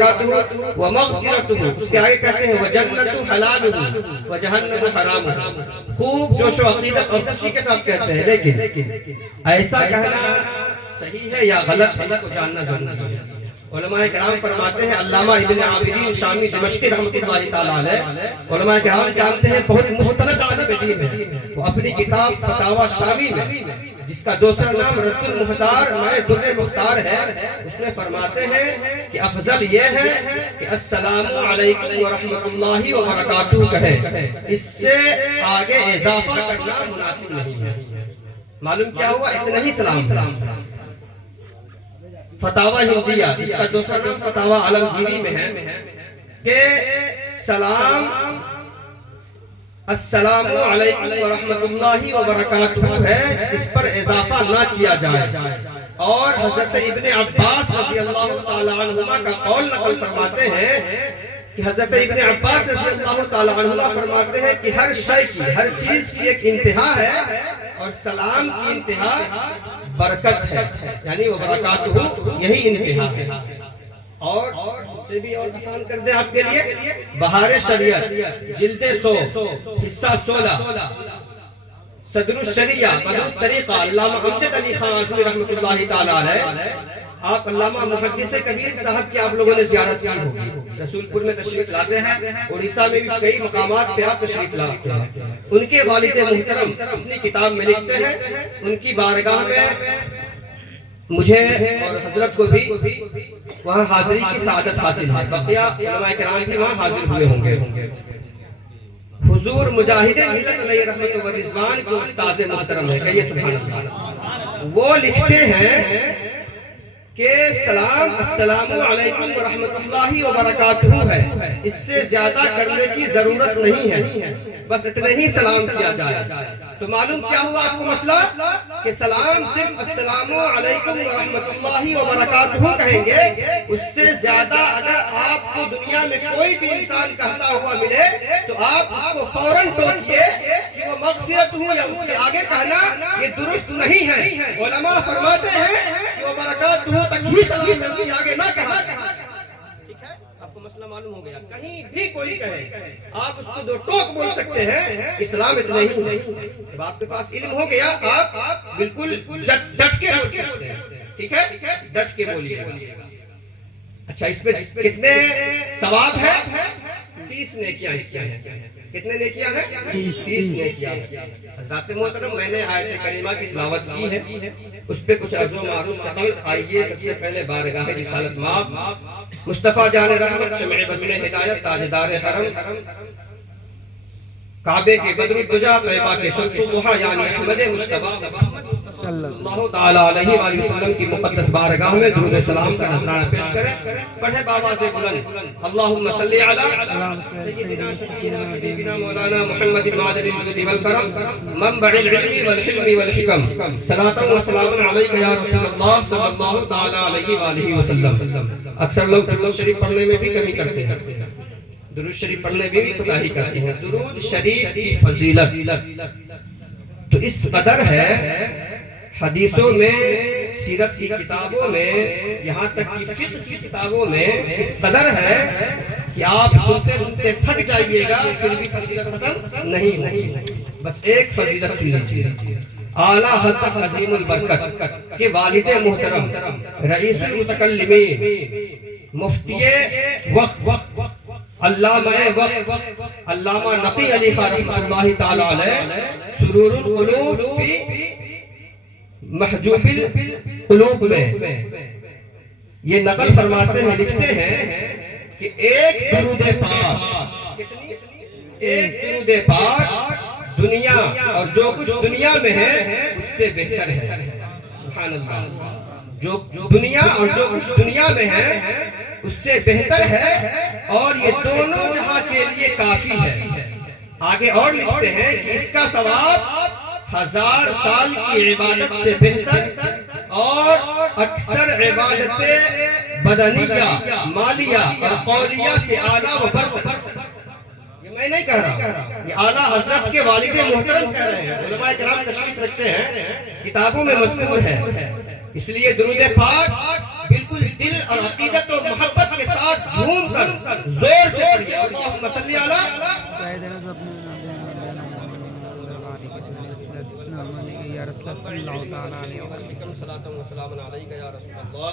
وبرکاتہ ومغفرتہ، اس کے آگے کہتے ہیں وجنت حلالہ وجہنم حرامہ. خوب جوش و عقیدت اور خوشی کے ساتھ کہتے ہیں، لیکن ایسا کہنا صحیح ہے یا غلط ہے، اس کو جاننا ضروری ہے. علماء کرام فرماتے ہیں، علامہ ابن عابدین شامی دمشقی رحمۃ اللہ تعالی علیہ، علماء کرام جانتے ہیں بہت مستند عالم دین ہے. وہ اپنی کتاب فتاوی شامی میں، جس کا دوسرا نام رد المختار مع در مختار ہے، اس میں فرماتے ہیں کہ افضل یہ ہے کہ السلام علیکم ورحمۃ اللہ وبرکاتہ کہے، اس سے آگے اضافہ کرنا مناسب نہیں ہے. معلوم کیا ہوا؟ اتنا ہی سلام. فتاوی ہندیہ، جس کا دوسرا نام فتاوی عالمگیری میں ہے، کہ سلام السلام علیکم ورحمۃ اللہ وبرکاتہ ہے، اس پر اضافہ نہ کیا جائے. اور حضرت ابن عباس رضی اللہ تعالی عنہما کا قول نقل فرماتے ہیں کہ حضرت ابن عباس رضی اللہ تعالی عنہما فرماتے ہیں کہ ہر شے کی، ہر چیز کی ایک انتہا ہے، اور سلام کی انتہا برکت ہے، یعنی وہ برکاتہ یہی انتہا ہے. اور اس سے بھی اور آسان کر دیں آپ کے لیے، بہار شریعت جلد 100 حصہ 16 صدر الشریعہ بدر الطریقہ علامہ امجد علی خان اعظمی رحمۃ اللہ تعالی علیہ. آپ علامہ محدث کبیر صاحب کی آپ لوگوں نے زیارت کی ہوگی، رسول پور میں تشریف لاتے ہیں، اڑیسہ میں بھی کئی مقامات پہ آپ تشریف لاتے ہیں. ان کے والد محترم اپنی کتاب میں لکھتے ہیں، ان کی بارگاہ میں مجھے اور حضرت کو بھی وہاں حاضری کی سعادت حاصل ہے. بقیہ علماء کرام بھی وہاں حاضر ہوئے ہوں گے. حضور مجاہد ملت علیہ رحمت و رضوان کو استاذ محترم ہے، کہیے سبحان اللہ. وہ لکھتے ہیں کہ سلام السلام علیکم ورحمۃ اللہ وبرکاتہ ہے، اس سے زیادہ کرنے کی ضرورت نہیں ہے، بس اتنے ہی سلام کیا جائے. تو معلوم کیا ہوا آپ کو مسئلہ، کہ سلام صرف السلام علیکم ورحمۃ اللہ وبرکاتہ کہیں گے. اس سے زیادہ اگر آپ کو دنیا میں کوئی بھی انسان کہتا ہوا ملے تو آپ اس کو فوراً ٹوکیے کہ وہ مغفرت ہو، یا اس کے آگے کہنا یہ درست نہیں ہے. علماء فرماتے ہیں کہ وہ برکاتہ تک ہی سلام ہے، آگے نہ کہا. آپ کو مسئلہ معلوم ہو گیا؟ کہیں بھی کوئی کہے آپ اس کو دو ٹوک بول سکتے ہیں، اسلام اتنا ہی ہے. جب آپ کے پاس علم ہو گیا آپ بالکل ڈٹ کے بول سکتے ہیں، ٹھیک ہے، ڈٹ کے بولیے. اچھا، اس پہ کتنے ثواب ہے؟ 30 نیکیاں اس کے ہیں. کتنے نیکیاں ہیں؟ 30 نیکیاں. حضرات محترم، میں نے آیت کریمہ کی تلاوت کی ہے، اس پہ کچھ عرض و معروف شامل. آئیے سب سے پہلے بارگاہ رسالت مآب مصطفیٰ جان رحمت شمع بزم ہدایت تاجدار حرم کعبے کے بدر الدجا طیبہ کے شمس الضحیٰ یعنی احمد مصطفیٰ صلی اللہ تعالی علیہ وآلہ وسلم کی مقدس بارگاہ میں درود و سلام کا نذرانہ پیش کریں. پڑھے بابا سے بلند اللہم صلی علی سیدنا شفیعنا حبیبنا مولانا محمد معدن الجود والکرم منبع العلم والحلم والحکم صلاۃ و سلام علیک یا رسول اللہ صلی اللہ تعالی علیہ وآلہ وسلم. اکثر لوگ درود شریف پڑھنے میں بھی کمی کرتے ہیں، درود شریف پڑھنے میں بھی خطائی کرتے ہیں. درود شریف کی فضیلت تو اس قدر ہے، حدیثوں میں، سیرت کی کتابوں میں، یہاں تک کہ فقہ کی کتابوں میں اس قدر ہے کہ آپ سنتے سنتے تھک جائیے گا، پھر بھی فضیلت ختم نہیں ہوگی. بس ایک فضیلت لیجیے. اعلیٰ حضرت عظیم البرکت کے والد محترم رئیس المتکلمین مفتی وقت علامہ وقت علامہ نقی علی خان رحمۃ اللہ تعالی علیہ سرور القلوب فی محجوب القلوب میں یہ نقل فرماتے ہیں، لکھتے ہیں کہ ایک درود پاک، ایک درود پاک دنیا اور جو کچھ دنیا میں ہے اس سے بہتر ہے. سبحان اللہ. جو دنیا اور جو کچھ دنیا میں ہے اس سے بہتر ہے، اور یہ دونوں جہاں کے لیے کافی ہے. آگے اور لکھتے ہیں کہ اس کا ثواب 1000 سال کی عبادت سے بہتر اور اکثر عبادت بدنیہ، مالیہ اور قولیہ سے اعلیٰ و برتر. یہ میں نہیں کہہ رہا، یہ اعلیٰ حضرت کے والد محترم کہہ رہے ہیں. علماء کرام تشریف رکھتے ہیں، کتابوں میں مذکور ہے. اس لیے درود پاک بالکل دل اور عقیدت و محبت کے ساتھ جھوم کر زور سے پڑھیے اللہم صلی علی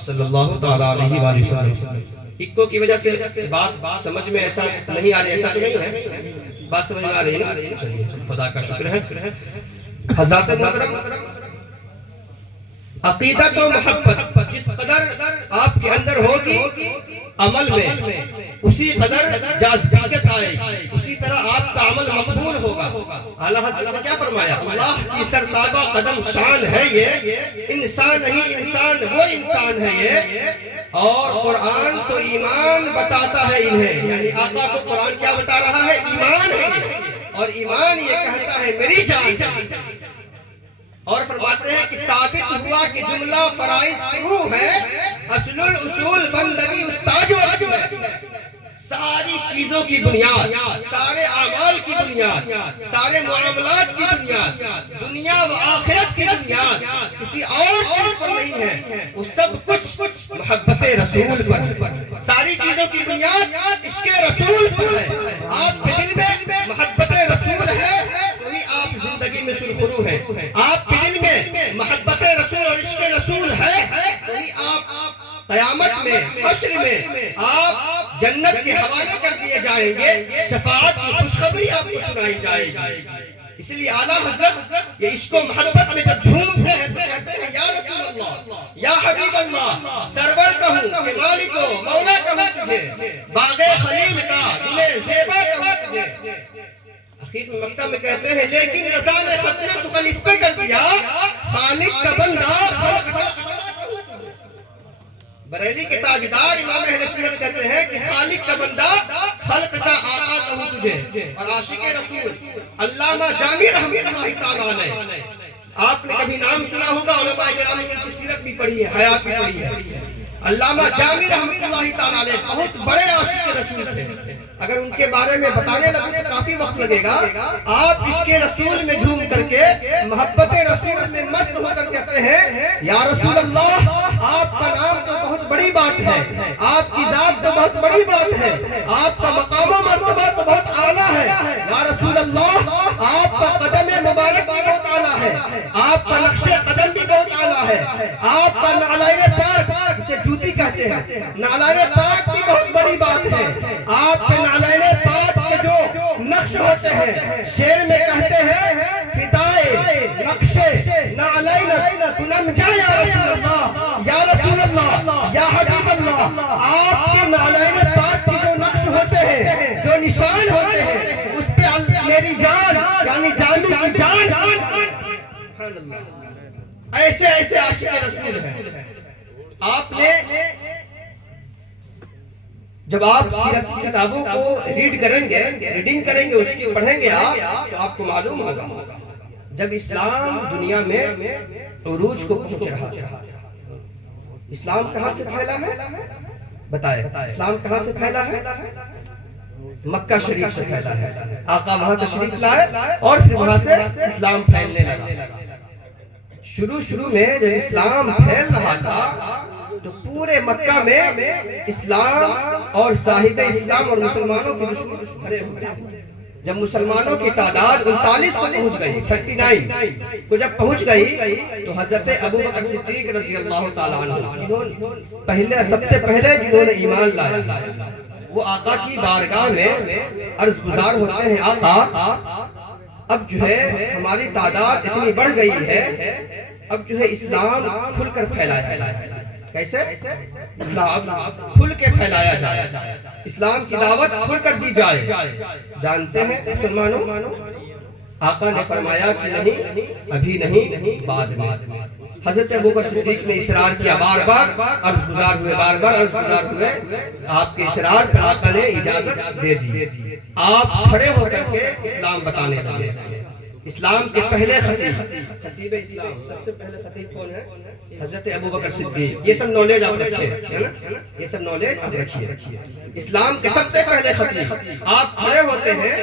صلی اللہ تعالی علیہ وآلہ وسلم. اکو کی وجہ سے بات سمجھ میں ایسا نہیں آ رہی, ایسا تو نہیں ہے, بات سمجھ میں آ رہی ہے. چلیے خدا کا شکر ہے. حضرات محترم, عقیدت و محبت جس قدر آپ کے اندر ہوگی عمل میں اسی قدر جاذبیت آئے گی, اسی طرح آپ کا عمل مقبول ہوگا. اعلیٰ حضرت نے کیا فرمایا, اللہ کی سرتابہ قدم شان ہے یہ, انسان نہیں انسان وہ انسان ہے یہ, اور قرآن تو ایمان بتاتا ہے انہیں, یعنی آقا کو قرآن کیا بتا رہا ہے, ایمان ہے یہ, اور ایمان یہ کہتا ہے میری جان. اور فرماتے ہیں کہ ثابت ہوا کہ جملہ فرائض شروع ہے, اصل الاصول بندگی استاج ہے. ساری چیزوں کی بنیاد, سارے اعمال کی بنیاد, سارے معاملات کی بنیاد, دنیا و آخرت کی بنیاد کسی اور چیز پر نہیں ہے, وہ سب کچھ محبت رسول پر ہے. ساری چیزوں کی بنیاد عشق رسول پر ہے. آپ کے دل میں محبت رسول ہے وہی آپ زندگی میں سرخرو ہے. آپ کے دل میں محبت رسول اور عشق رسول ہے وہی آپ قیامت میں حشر میں آپ جنت کے حوالے کر دیے جائیں گے, شفاعت کی خوشخبری آپ کو سنائی جائے گی. اس لیے اعلیٰ حضرت یہ عشق و محبت میں جب جھومتے ہیں تو کہتے ہیں یا رسول اللہ, یا حبیب اللہ, سرور کہوں کہ مالک و مولا کہوں تجھے, باغ خلیل کا دلے زیبا کہوں تجھے. اخیر میں مکہ میں کہتے ہیں لیکن رضا نے ختم سخن اس پہ کر دیا, خالق کا بندہ خلق کا. بریلی کے تاجدار امام اہل سنت کہتے ہیں کہ خالق کا بندہ خلق کا آقا کہوں تجھے. اور عاشق رسول علامہ جامی رحمۃ اللہ تعالی علیہ, آپ نے کبھی نام سنا ہوگا, علماء کرام نے ان کی سیرت بھی پڑھی ہے, حیات بھی پڑھی ہے. علامہ جامی رحمۃ اللہ تعالی علیہ بہت بڑے عاشق رسول تھے. اگر ان کے بارے میں بتانے لگے تو کافی وقت لگے گا. آپ عشق رسول میں جھوم کر کے محبت رسول میں مست ہو کر کہتے ہیں یا رسول اللہ, آپ کا نام تو بہت بڑی بات ہے, آپ کی ذات تو بہت بڑی بات ہے, آپ کا مقام و مرتبہ تو بہت اعلیٰ ہے. یا رسول اللہ, آپ کا قدم مبارک بھی بہت اعلیٰ ہے, آپ کا نقش قدم بھی بہت اعلیٰ ہے, آپ کا نعلین پاک جسے جوتی کہتے ہیں, نعلین پاک بھی بہت بڑی بات ہے. آپ کے نعلین پاک کے جو نقش ہوتے ہیں, شعر میں کہتے ہیں فدائے نقش نعلین کنم جا یا رسول اللہ, یا رسول اللہ, یا حبیب اللہ. آپ کے نعلین پاک کے جو نقش ہوتے ہیں, جو نشان ہوتے ہیں, اس پہ میری جان یعنی جامی کی جان. ایسے ایسے عاشق رسول ہیں. آپ نے جب آپ سیرت کی کتابوں کو ریڈنگ کریں گے, اس کی پڑھیں گے آپ, تو آپ کو معلوم ہوگا جب اسلام دنیا میں عروج کو پہنچ رہا ہے. اسلام کہاں سے پھیلا ہے بتائیں, اسلام کہاں سے پھیلا ہے, مکہ شریف سے پھیلا ہے. آقا وہاں تشریف لائے اور پھر وہاں سے اسلام پھیلنے لگا. شروع میں جب اسلام پھیل رہا تھا تو پورے مکہ میں اسلام اور صاحب اسلام اور مسلمانوں کی دشمنی بھرے ہوئے. جب مسلمانوں کی تعداد 39 کو پہنچ گئی, 39 کو جب پہنچ گئی, تو حضرت ابو بکر صدیق رضی اللہ تعالیٰ عنہ سب سے پہلے جنہوں نے ایمان لایا, وہ آقا کی بارگاہ میں عرض گزار ہوتے ہیں آقا اب جو ہے ہماری تعداد اتنی بڑھ گئی ہے, اب جو ہے اسلام کھل کر پھیلایا جائے. کیسے اسلام کھل کے پھیلایا جائے, اسلام کی دعوت کھل کر دی جائے. جانتے ہیں مسلمانوں, آقا نے فرمایا کہ نہیں, ابھی نہیں, بعد میں. حضرت ابوبکر صدیق نے اصرار کیا, بار بار عرض گزار ہوئے, آپ کے اصرار پر آقا نے اجازت دے دی. آپ کھڑے ہو کر کے اسلام بتانے لگے. اسلام کے پہلے خطیب اسلام, سب سے پہلے خطیب کون ہے, حضرت ابوبکر صدیق. یہ سب نالج آپ رکھیے, یہ سب نالج آپ رکھیے. اسلام کے سب سے پہلے خطیب آپ کھڑے ہوتے ہیں.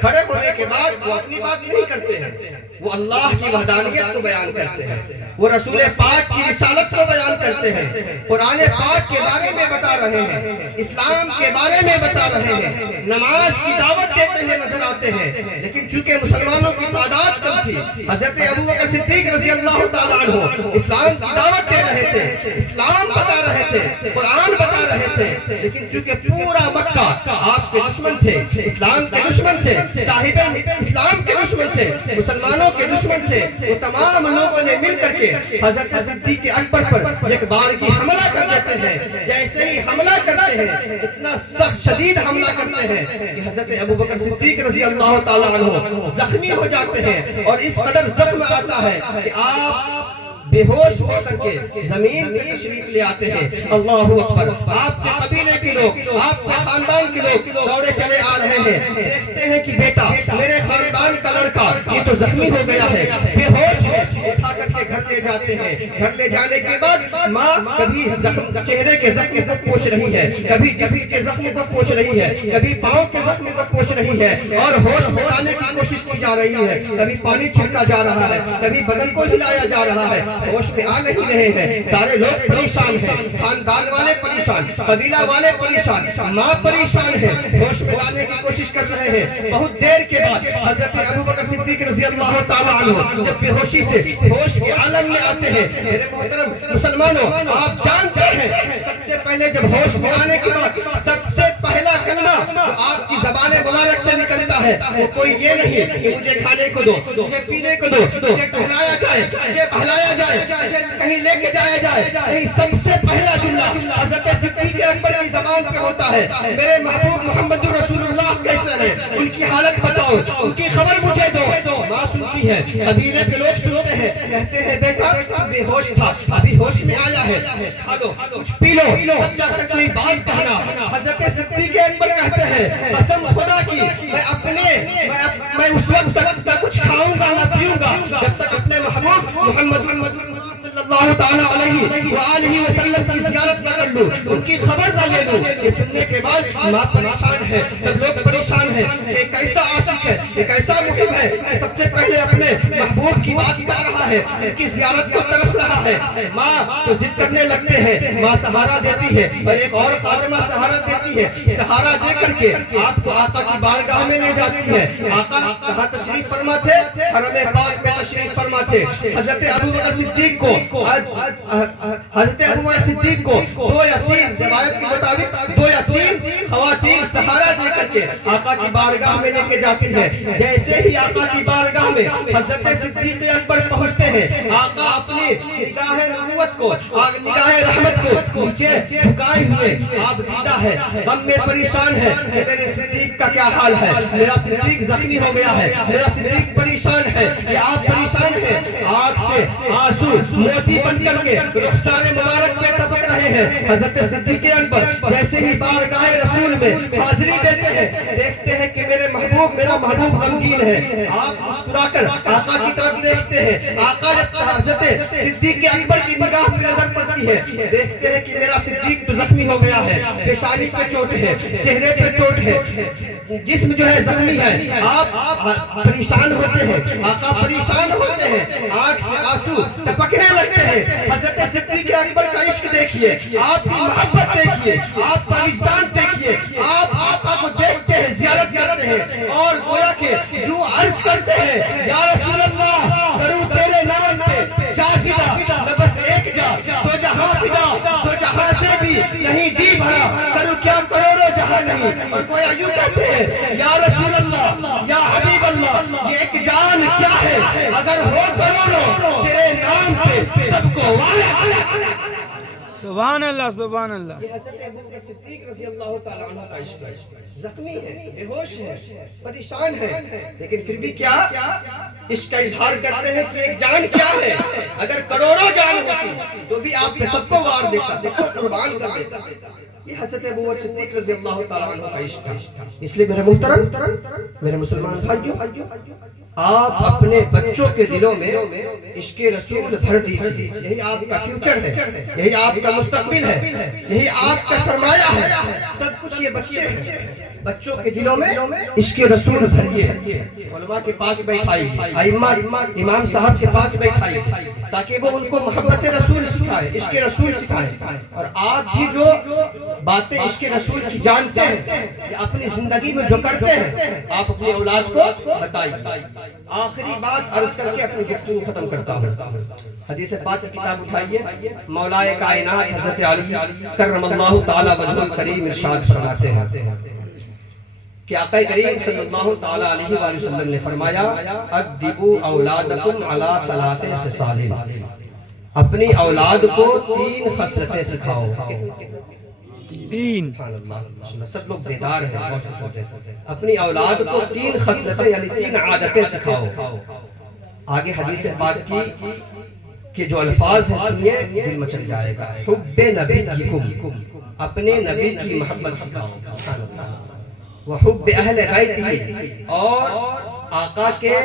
کھڑے ہونے کے بعد وہ اپنی بات نہیں کرتے ہیں, وہ اللہ کی وحدانیت کو بیان کرتے ہیں. وہ رسول پاک کی رسالت کو بیان کرتے ہیں، قرآن پاک کے بارے میں بتا رہے ہیں، اسلام کے بارے میں بتا رہے ہیں، نماز کی دعوت دیتے ہوئے نظر آتے ہیں۔ لیکن چونکہ مسلمانوں کی تعداد کم تھی، حضرت ابوبکر صدیق رضی اللہ تعالیٰ عنہ اسلام کی دعوت دے رہے تھے، اسلام بتا رہے تھے، قرآن بتا رہے تھے، لیکن چونکہ پورا مکہ آپ کے دشمن تھے، اسلام کے دشمن تھے، صاحب اسلام کے دشمن تھے، مسلمانوں کے دشمن تھے، وہ تمام لوگوں نے مل کر کے حضرت صدیق اکبر پر ایک بارگی حملہ کر دیتے ہیں۔ جیسے ہی حملہ کرتے ہیں، اتنا سخت شدید حملہ کرتے ہیں کہ حضرت ابوبکر صدیق رضی اللہ تعالیٰ عنہ زخمی ہو جاتے ہیں، اور اس قدر زخم آتا ہے کہ آپ بے ہوش ہو کر کے زمین پہ تشریف لے آتے ہیں۔ اللہ اکبر! آپ کے قبیلے کے لوگ، آپ کے خاندان کے لوگ دوڑے چلے آ رہے ہیں، دیکھتے ہیں کہ بیٹا میرے خاندان کا لڑکا یہ تو زخمی ہو گیا ہے، بے ہوش ہے، اٹھا کر کے گھر لے جاتے ہیں۔ گھر لے جانے کے بعد ماں کبھی چہرے کے زخم کو پوچھ رہی ہے، کبھی جسم کے زخم کو پوچھ رہی ہے، کبھی پاؤں کے زخم کو پوچھ رہی ہے، اور ہوش میں لانے کی کوشش کی جا رہی ہے۔ کبھی پانی چھڑکا جا رہا ہے، کبھی بدن کو ہلایا جا رہا ہے، ہوش میں آ نہیں رہے ہیں۔ سارے لوگ پریشان ہیں، خاندان والے پریشان، قبیلہ والے پریشان، ماں پریشان ہے، ہوش میں لانے کی کوشش کر رہے ہیں۔ بہت دیر کے بعد حضرت ابوبکر صدیق رضی اللہ تعالیٰ عنہ جب بے ہوشی سے ہوش کے عالم میں آتے ہیں، میرے محترم مسلمانوں آپ جانتے ہیں سب سے پہلے جب ہوش میں آنے کے بعد سب سے پہلا کلمہ جو آپ کی زبان مبارک سے نکلتا ہے وہ کوئی یہ نہیں کہ مجھے کھانے کو دو، مجھے پینے کو دو، مجھے ٹہلایا جائے، مجھے بہلایا جائے، مجھے کہیں لے کے جایا جائے۔ نہیں، سب سے پہلا جملہ حضرت صدیق اکبر کی زبان پہ ہوتا ہے، میرے محبوب محمد رسول اللہ کیسے ہیں، ان کی حالت بتاؤ، ان کی خبر مجھے دو۔ ماں سنتی ہے، قبیلے کے لوگ سنتے ہیں، کہتے ہیں بیٹا بے ہوش تھا، ابھی ہوش میں آیا ہے، کھا لو، کچھ پی لو، تب جا کر کوئی بات کہنا۔ حضرت صدیق اکبر کہتے ہیں قسم خدا کی میں اس وقت تک نہ کچھ کھاؤں گا نہ پیوں گا جب تک اپنے محبوب محمد صلی اللہ تعالیٰ علیہ وآلہ وسلم کی زیارت نہ کر لوں، ان کی خبر نہ لے لوں۔ یہ سننے کے بعد ماں پریشان ہے، سب لوگ پریشان ہیں، ایک ایسا عاشق ہے، ایک ایسا محب ہے کہ سب سے پہلے اپنے محبوب کی بات کر رہا ہے، ان کی زیارت کو ترس رہا ہے۔ ماں تو ضد کرنے لگتے ہیں، ماں سہارا دیتی ہے، اور ایک اور خادمہ سہارا دیتی ہے، سہارا دے کر کے آپ کو آقا کی بارگاہ میں لے جاتی ہے۔ آقا کہاں تشریف فرما تھے؟ حرم پاک میں تشریف فرما تھے۔ حضرت ابوبکر صدیق کو دو یا تین روایت کے مطابق 2 یا 3 خواتین سہارا دے کر کے آقا کی بارگاہ میں لے کے جاتی ہیں۔ جیسے ہی آقا کی بارگاہ میں حضرت صدیق اکبر پہنچتے ہیں، آقا اپنی نگاہ نبوت کو، نگاہ رحمت کو نیچے جھکائے ہوئے آپ دیدہ ہے، غم میں پریشان ہے کہ میرے صدیق کا کیا حال ہے، میرا صدیق زخمی ہو گیا ہے، میرا صدیق پریشان ہے، یا آپ پریشان ہیں۔ آنکھ سے آنسو موتی بن کر کے رخسار مبارک پہ ٹپک رہے ہیں۔ حضرت صدیق اکبر جیسے ہی بارگاہ رسول میں حاضری دیتے ہیں، دیکھتے ہیں کہ میرا محبوب غمگین ہے۔ آپ مسکرا کر آقا کی طرف دیکھتے ہیں، آقا جب حضرت صدیق اکبر کی نگاہ پہ نظر پڑتی ہے، دیکھتے ہیں کہ میرا صدیق تو زخمی ہو گیا ہے، پیشانی پہ چوٹ ہے، چہرے پہ چوٹ ہے، جسم جو ہے زخمی ہے۔ آپ پریشان ہوتے ہیں، آقا پریشان ہوتے ہیں، آنکھ سے آنسو ٹپکنے لگتے ہیں۔ حضرت صدیق اکبر کا عشق دیکھیے، آپ کی محبت دیکھیے، آپ کا وجدان دیکھیے، آپ آقا کو دیکھتے ہیں، زیارت کرتے ہیں، اور گویا کہ یوں عرض کرتے ہیں یا رسول اللہ کروں تیرے نام پہ جا فدا، نہ بس ایک جا تو جہاں فدا، تو جہاں سے بھی نہیں جی بھرا، کروں کیا کروڑوں جہاں نہیں۔ اور گویا یوں کہتے ہیں یا رسول اللہ یا حبیب اللہ یہ ایک جان کیا ہے، اگر ہو کروڑوں تیرے نام پہ سب کو سبحان اللہ سبحان اللہ۔ یہ حضرت ابوبکر صدیق رضی اللہ تعالیٰ عنہ کا عشق ہے، زخمی ہے، بے ہوش ہے، پریشان ہے، لیکن پھر بھی کیا عشق کا اظہار کرتے ہیں کہ ایک جان کیا ہے، اگر کروڑوں جان ہوتی تو بھی آپ پہ سب کو وار دیتا، سب کو قربان کر دیتا۔ یہ حضرت ابوبکر صدیق رضی اللہ تعالیٰ عنہ کا عشق ہے۔ اس لیے میرے محترم، میرے مسلمان بھائیوں، آپ اپنے بچوں کے دلوں میں عشق رسول بھر دیجیے، یہی آپ کا فیوچر ہے، یہی آپ کا مستقبل ہے، یہی آپ کا سرمایہ ہے۔ سب کچھ یہ بچے ہیں، بچوں کے دلوں میں عشق رسول بھریے، علماء کے پاس بیٹھائی، ائمہ امام صاحب کے پاس بیٹھائی، تاکہ وہ ان کو محبت رسول سکھائے، عشق رسول سکھائے۔ اور آپ بھی جو باتیں عشق رسول کی جانتے ہیں یا اپنی زندگی میں جو کرتے ہیں، آپ اپنی اولاد کو بتائیے۔ آخری بات عرض کر کے اپنی گفتگو ختم کرتا ہوں۔ حدیث پاک کی کتاب اٹھائیے، مولائے کائنات حضرت علی کرم اللہ تعالی وجہہ الکریم ارشاد فرماتے ہیں کہ آقا کریم صلی اللہ تعالی علیہ وآلہ وسلم نے فرمایا، ادبوا اولادکم علی ثلاث خصال، اپنی اولاد کو 3 خصلتیں سکھاؤ۔ 3 سب لوگ بیدار ہیں، اپنی اولاد کو 3 خصلتیں یعنی 3 عادتیں سکھاؤ۔ آگے حدیث پاک کی کہ جو الفاظ ہیں سنیے، دل مچل جائے گا۔ حب نبیکم، اپنے نبی کی محبت سکھاؤ، سبحان اللہ۔ وحب اہل بیتہ، اور آقا کے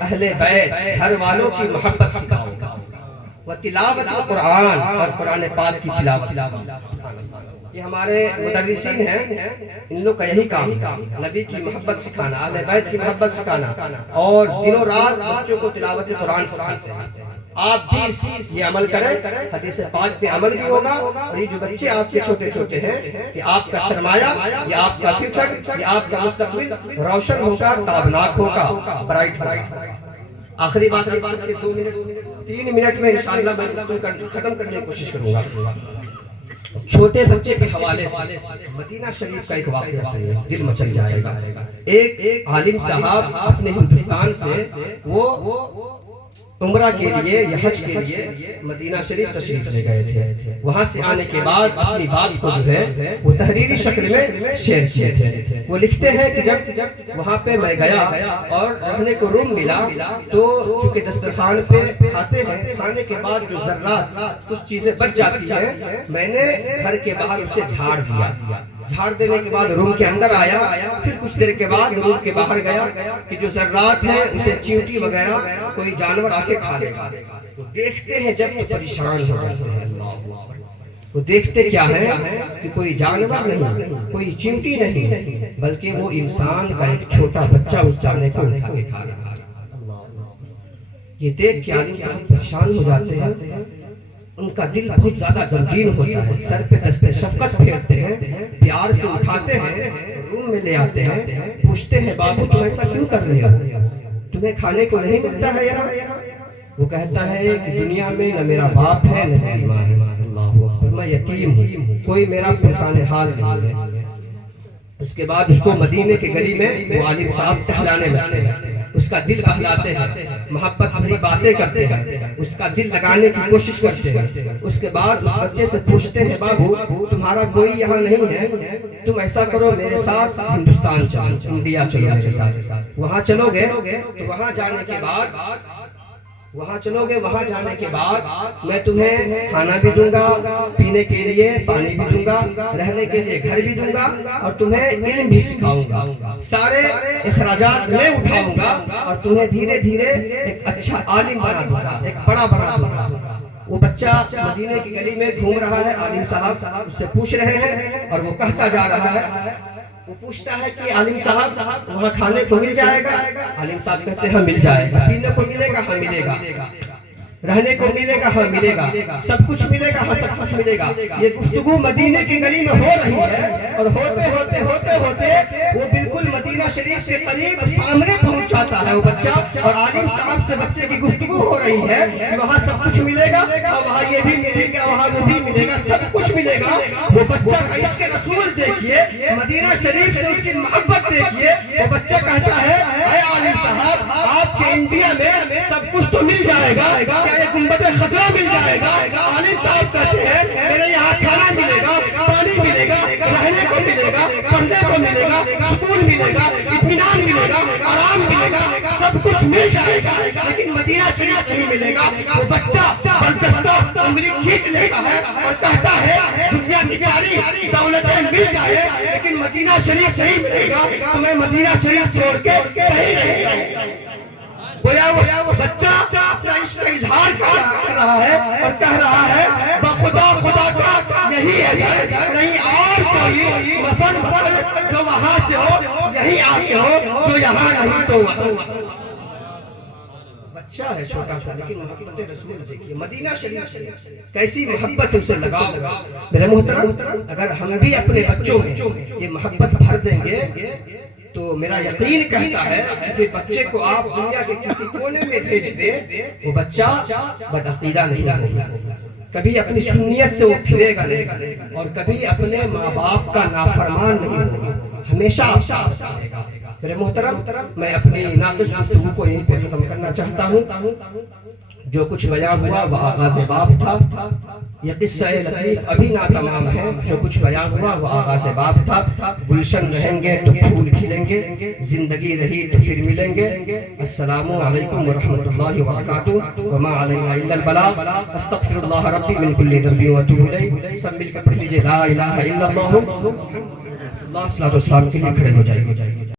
اہل بیت گھر والوں کی محبت سکھاؤ۔ وتلاوت القرآن، اور قرآن پاک کی تلاوت سکھاؤ۔ یہ ہمارے مدرسین ہیں، ان لوگ کا یہی کام ہے، نبی کی محبت سکھانا، اہل بیت کی محبت سکھانا، اور دنوں رات بچوں کو تلاوت قرآن سکھاتے ہیں۔ آپ بھی یہ عمل کریں، حدیث پاک پہ عمل بھی ہوگا، اور یہ جو بچے آپ کے چھوٹے چھوٹے ہیں، یہ آپ کا سرمایہ، یہ آپ کا فیوچر، یہ آپ کا مستقبل روشن ہوگا، تابناک ہوگا، برائٹ۔ آخری بات 3 منٹ میں انشاءاللہ میں ختم کرنے کی کوشش کروں گا۔ چھوٹے بچے کے حوالے سے مدینہ شریف کا ایک واقعہ سنیے، دل مچل جائے گا۔ ایک عالم صاحب اپنے ہندوستان سے وہ عمرہ کے لیے یا حج کے لیے مدینہ شریف تشریف لے گئے تھے۔ وہاں سے آنے کے بعد اپنی بات کو جو ہے وہ تحریری شکل میں شیئر کیے تھے۔ وہ لکھتے ہیں کہ جب وہاں پہ میں گیا اور رہنے کو روم ملا، تو چونکہ دسترخوان پہ کھاتے ہیں، کھانے کے بعد جو ذرات کچھ چیزیں بچ جاتی ہیں، میں نے گھر کے باہر اسے جھاڑ دیا۔ جھاڑ دینے کے بعد روم کے اندر آیا، پھر کچھ دیر کے بعد روم کے باہر گیا کہ جو ذرات ہیں اسے چیونٹی وغیرہ کوئی جانور آ کے کھا لے گا۔ وہ دیکھتے ہیں جب تو پریشان ہو جاتے ہیں۔ وہ دیکھتے کیا ہے کہ کوئی جانور نہیں، کوئی چیونٹی نہیں، بلکہ وہ انسان کا ایک چھوٹا بچہ اس دانے کو اٹھا کے کھا رہا ہے۔ یہ دیکھ کے عالم صاحب پریشان ہو جاتے ہیں، ان کا دل بہت زیادہ غمگین ہوتا ہے، سر پہ دست شفقت پھیرتے ہیں، پیار سے اٹھاتے ہیں، روم میں لے آتے ہیں، پوچھتے ہیں بابو تم ایسا کیوں کر رہے ہو، تمہیں کھانے کو نہیں ملتا ہے یہاں؟ وہ کہتا ہے کہ دنیا میں نہ میرا باپ ہے نہ میری ماں ہے، اللہ اکبر، میں یتیم ہوں، کوئی میرا پریشان حال نہیں ہے۔ اس کے بعد اس کو مدینے کے گلی میں وہ عالم صاحب ٹہلانے لگتے ہیں، اس کا دل بہلاتے ہیں، محبت بھری باتیں کرتے ہیں، اس کا دل لگانے کی کوشش کرتے ہیں۔ اس کے بعد اس بچے سے پوچھتے ہیں بابو تمہارا کوئی یہاں نہیں ہے، تم ایسا کرو میرے ساتھ ہندوستان چلو، انڈیا چلو میرے ساتھ۔ وہاں چلو گے تو وہاں جانے کے بعد میں تمہیں کھانا بھی دوں گا، پینے کے لیے پانی بھی دوں گا، رہنے کے لیے گھر بھی دوں گا، اور تمہیں علم بھی سکھاؤں گا، سارے اخراجات میں اٹھاؤں گا، اور تمہیں دھیرے دھیرے ایک اچھا عالم بنا دوں گا، ایک بڑا دوں گا۔ وہ بچہ مدینے کی گلی میں گھوم رہا ہے، عالم صاحب اس سے پوچھ رہے ہیں، اور وہ کہتا جا رہا ہے، وہ پوچھتا ہے کہ عالم صاحب وہاں کھانے کو مل جائے گا؟ عالم صاحب کہتے ہیں مل جائے گا۔ پینے کو ملے گا؟ ہاں ملے گا۔ رہنے کو ملے گا؟ ہاں ملے گا۔ سب کچھ ملے گا؟ ہاں سب کچھ ملے گا۔ یہ گفتگو مدینے کی گلی میں ہو رہی ہے، اور ہوتے وہ بالکل مدینہ شریف کے قریب سامنے پہنچ جاتا ہے وہ بچہ، اور عالم صاحب سے بچے کی گفتگو ہو رہی ہے کہ وہاں سب کچھ ملے گا، اور وہاں یہ بھی ملے گا، وہاں وہ بھی ملے گا، سب کچھ ملے گا۔ وہ بچہ کا عشق رسول دیکھیے، مدینہ شریف سے اس کی محبت دیکھیے۔ وہ بچہ کہتا ہے اے عالم صاحب آپ کے انڈیا میں سب کچھ تو مل جائے گا، کیا یہ گنبد خضرا مل جائے گا؟ عالم صاحب کہتے ہیں میرے یہاں کھانا ملے گا، پانی ملے گا، رہنے کو ملے گا، پڑھنے کو ملے گا، سکون ملے گا، اطمینان ملے گا، آرام ملے گا، سب کچھ مل جائے گا، لیکن مدینہ شریف نہیں ملے گا۔ وہ بچہ برجستہ انگلی کھینچ لیتا ہے اور کہتا ہے دنیا کی ساری دولتیں مل جائے لیکن مدینہ شریف نہیں ملے گا، تو میں مدینہ شریف چھوڑ کے کہیں نہیں رہوں گا۔ گویا وہ بچہ اپنا عشق کا اظہار کر رہا ہے اور کہہ رہا ہے بخدا خدا کا یہی ہے، نہیں اور کوئی کوئی وطن بتاؤ جو وہاں سے ہو، یہی آتے ہو جو یہاں نہیں تو وہاں۔ بچہ ہے چھوٹا سا لیکن محبت رسول دیکھیے، مدینہ شریف سے کیسی محبت اسے لگاؤ۔ میرے محترم، اگر ہم بھی اپنے بچوں میں یہ محبت بھر دیں گے تو میرا یقین کہتا ہے کہ پھر بچے کو آپ دنیا کے کسی کونے میں بھیج دے، وہ بچہ بدعقیدہ نہیں ہوگا، کبھی اپنی سنیت سے وہ پھرے گا نہیں، اور کبھی اپنے ماں باپ کا نافرمان نہیں ہوگا، ہمیشہ آپ ساتھ رہے گا۔ میرے محترم، میں اپنی ناقص گفتگو کو یہیں پہ ختم کرنا چاہتا ہوں۔ جو کچھ بیان ہوا وہ آغاز باب تھا، یہ قصہ لطیف ابھی ناتمام ہے۔ جو کچھ بیان ہوا وہ آغاز باب تھا۔ گلشن رہیں گے تو پھول کھلیں گے، زندگی رہی تو پھر ملیں گے۔ السلام علیکم ورحمۃ اللہ وبرکاتہ، وما علینا الا البلاغ، استغفر اللہ ربی من کل ذنب واتوب الیہ۔ سب مل کر پڑھ لیجیے لا الہ الا اللہ۔ اللہ صلی اللہ علیہ وسلم کے لیے کھڑے ہو جائیے۔